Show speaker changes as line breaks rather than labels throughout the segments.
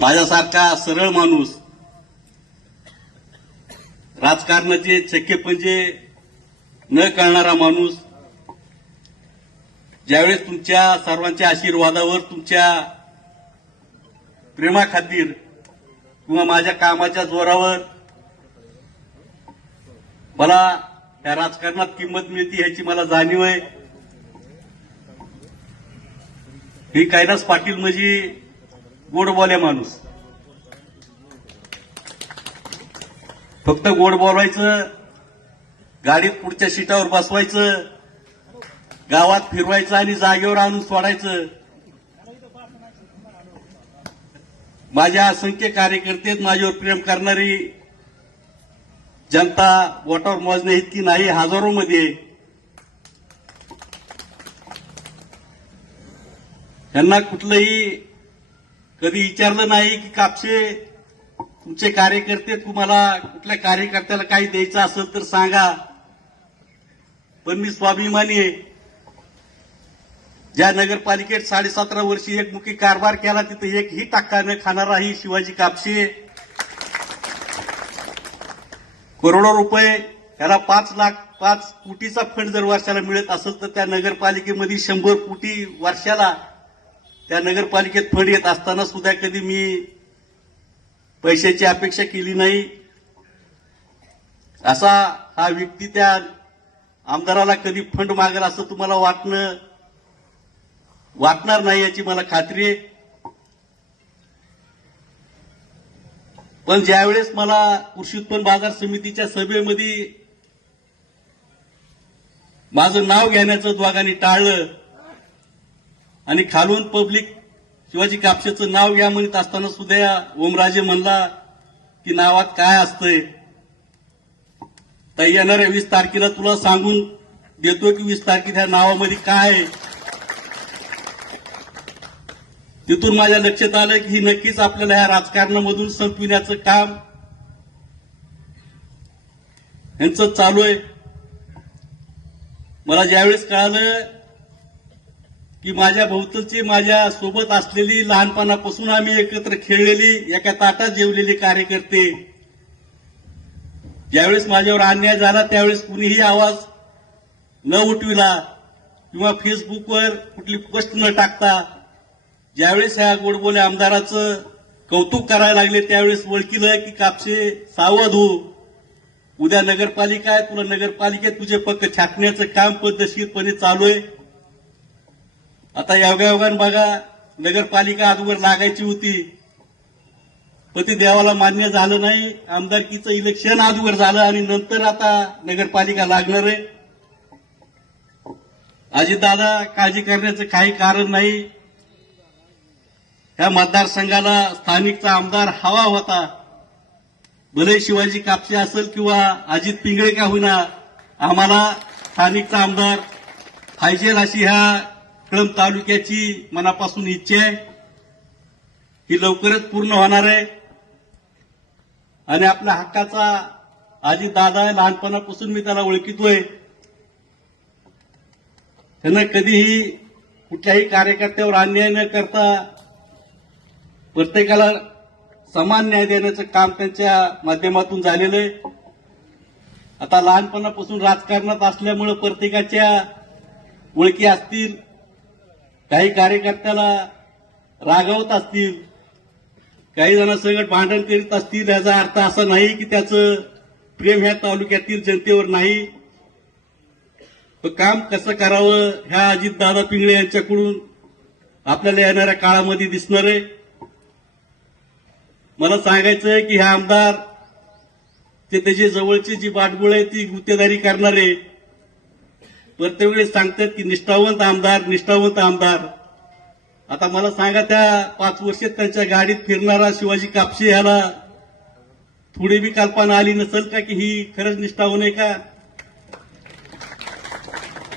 माझ्यासारखा सरळ माणूस राजकारणाचे चक्के पंजे न कळणारा माणूस ज्यावेळेस तुमच्या सर्वांच्या आशीर्वादावर तुमच्या प्रेमाखातीर किंवा माझ्या कामाच्या जोरावर मला त्या राजकारणात किंमत मिळते ह्याची मला जाणीव आहे मी कैलास पाटील म्हणजे गोड़ बोले माणूस फक्त गोड बोलवायचं गाडीत पुढच्या सीटावर बसवायचं गावात फिरवायचं आणि जागेवर आणून सोडायचं माझ्या असंख्य कार्यकर्ते माझ्यावर प्रेम करणारी जनता वॉटर मोजणे इतकी नाही हजारो मध्ये यांना कुठलंही कधी विचारलं नाही की कापसे तुमचे कार्यकर्ते तुम्हाला कुठल्या कार्यकर्त्याला काही द्यायचं असेल तर सांगा पण मी स्वाभिमानी आहे ज्या नगरपालिकेत साडेसतरा वर्षी एकमुखी कारभार केला तिथे एक ही न खाणारा ही शिवाजी कापसे करोडो रुपये त्याला पाच लाख पाच कोटीचा फंड जर वर्षाला मिळत असेल तर त्या नगरपालिकेमध्ये शंभर कोटी वर्षाला त्या नगरपालिकेत फंड येत असताना सुद्धा कधी मी पैशाची अपेक्षा केली नाही असा हा व्यक्ती त्या आमदाराला कधी फंड मागेल असं तुम्हाला वाटणं वाटणार नाही याची मला खात्री आहे पण ज्यावेळेस मला कृषी उत्पन्न बाजार समितीच्या सभेमध्ये माझं नाव घेण्याचं द्वागाने टाळलं आणि खालून पब्लिक शिवाजी कापशेचं नाव या म्हणत असताना सुद्धा ओमराजे म्हणला की नावात काय असतंय तर येणाऱ्या वीस तारखेला तुला सांगून देतो की वीस तारखेला ह्या नावामध्ये काय तिथून माझ्या लक्षात आलं की ही नक्कीच आपल्याला ह्या राजकारणामधून संपविण्याचं काम यांचं चालू आहे मला ज्यावेळेस कळालं की माझ्या भोवतलची माझ्या सोबत असलेली लहानपणापासून आम्ही एकत्र खेळलेली एका ताटात जेवलेली कार्यकर्ते ज्यावेळेस माझ्यावर अन्याय झाला त्यावेळेस कुणीही आवाज न उठविला किंवा फेसबुकवर कुठली पोस्ट न टाकता ज्यावेळेस ह्या गोडबोले आमदाराचं कौतुक करायला लागले त्यावेळेस ओळखीलं की कापसे सावध हो उद्या नगरपालिका आहे तुला नगरपालिकेत तुझे पक्क छापण्याचं काम पद्धतशीरपणे चालू आहे आता योगायोगान बघा नगरपालिका आजवर लागायची होती पती देवाला मान्य झालं नाही आमदारकीचं इलेक्शन आजवर झालं आणि नंतर आता नगरपालिका लागणार आहे अजितदादा काळजी करण्याचं काही कारण नाही या मतदारसंघाला स्थानिकचा आमदार हवा होता भले शिवाजी कापसे असेल किंवा अजित पिंगळे का होईना आम्हाला स्थानिकचा आमदार पाहिजे अशी ह्या कळंब तालुक्याची मनापासून इच्छा आहे ही लवकरच पूर्ण होणार आहे आणि आपल्या हक्काचा आजी दादा लहानपणापासून मी त्याला ओळखितोय त्यांना कधीही कुठल्याही कार्यकर्त्यावर अन्याय न करता प्रत्येकाला समान न्याय देण्याचं काम त्यांच्या माध्यमातून झालेलं आहे आता लहानपणापासून राजकारणात असल्यामुळं प्रत्येकाच्या ओळखी असतील काही कार्यकर्त्याला रागावत असतील काही जण भांडण करीत असतील याचा अर्थ असा नाही की त्याचं प्रेम ह्या तालुक्यातील जनतेवर नाही काम कसं करावं ह्या अजितदादा पिंगळे यांच्याकडून आपल्याला येणाऱ्या काळामध्ये दिसणार आहे मला सांगायचं आहे की हे आमदार ते त्याचे जवळचे जी बाटबुळ आहे ती गुत्तेदारी करणारे प्रत्येक वेळेस सांगतात की निष्ठावंत आमदार निष्ठावंत आमदार आता मला सांगा त्या पाच वर्षात त्यांच्या गाडीत फिरणारा शिवाजी कापशी ह्याला थोडी बी कल्पना आली नसेल का की ही खरंच निष्ठावून आहे का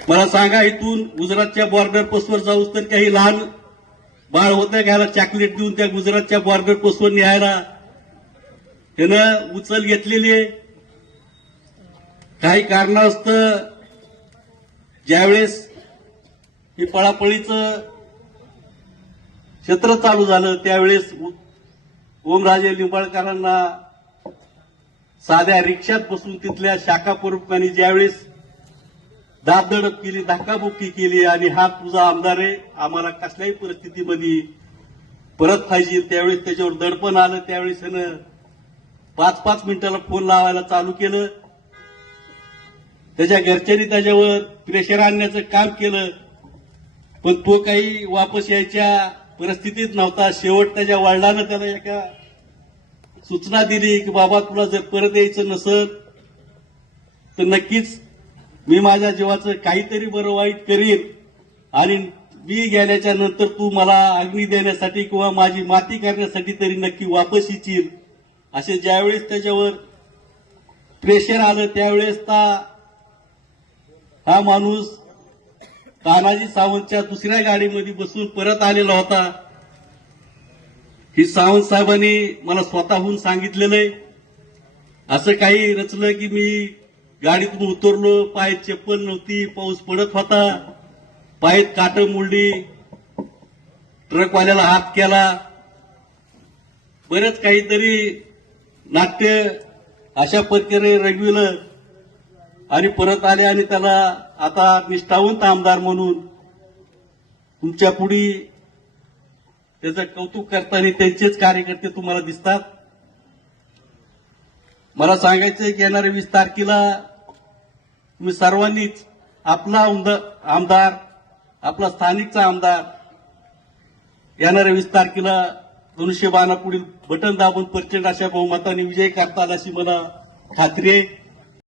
मला सांगा इथून गुजरातच्या बॉर्डर पोस्टवर जाऊ तर काही लहान बाळ होतं घ्यायला चॉकलेट देऊन त्या गुजरातच्या बॉर्डर पोस्टवर न्यायला ह्यानं उचल घेतलेली आहे काही कारणास्तव ज्यावेळेस हे पळापळीचं क्षेत्र चालू झालं त्यावेळेस ओमराजे निंबाळकरांना साध्या रिक्षात बसून तिथल्या शाखा ज्यावेळेस दाबदडप केली धक्काबुक्की केली आणि हा तुझा आमदार आहे आम्हाला कसल्याही परिस्थितीमध्ये परत पाहिजे त्यावेळेस त्याच्यावर दडपण आलं त्यावेळेस त्यानं पाच पाच मिनिटाला फोन लावायला चालू केलं त्याच्या घरच्यांनी त्याच्यावर प्रेशर आणण्याचं काम केलं पण तो काही वापस यायच्या परिस्थितीत नव्हता शेवट त्याच्या वडिलानं त्याला एका सूचना दिली की बाबा तुला जर परत यायचं नसत तर नक्कीच मी माझ्या जीवाचं काहीतरी बरं वाईट करीन आणि मी गेल्याच्या नंतर तू मला अग्नी देण्यासाठी किंवा माझी माती करण्यासाठी तरी नक्की वापस येशील असे ज्यावेळेस त्याच्यावर प्रेशर आलं त्यावेळेस ता हा माणूस तानाजी सावंतच्या दुसऱ्या गाडीमध्ये बसून परत आलेला होता ही सावंत साहेबांनी मला स्वतःहून सांगितलेलं आहे असं काही रचलं की मी गाडीतून उतरलो पाय चप्पल नव्हती पाऊस पडत होता पायत काट मुलडी ट्रकवाल्याला हात केला बरेच काहीतरी नाट्य अशा प्रकारे रंगविलं आणि परत आले आणि त्याला आता निष्ठावंत आमदार म्हणून तुमच्या पुढी त्याचं कौतुक करताना त्यांचेच कार्यकर्ते तुम्हाला दिसतात मला सांगायचंय की येणाऱ्या वीस तारखेला तुम्ही सर्वांनीच आपला आमदार आपला स्थानिकचा आमदार येणाऱ्या वीस तारखेला बाना पुढील बटन दाबून प्रचंड अशा बहुमताने विजय करतात अशी मला खात्री आहे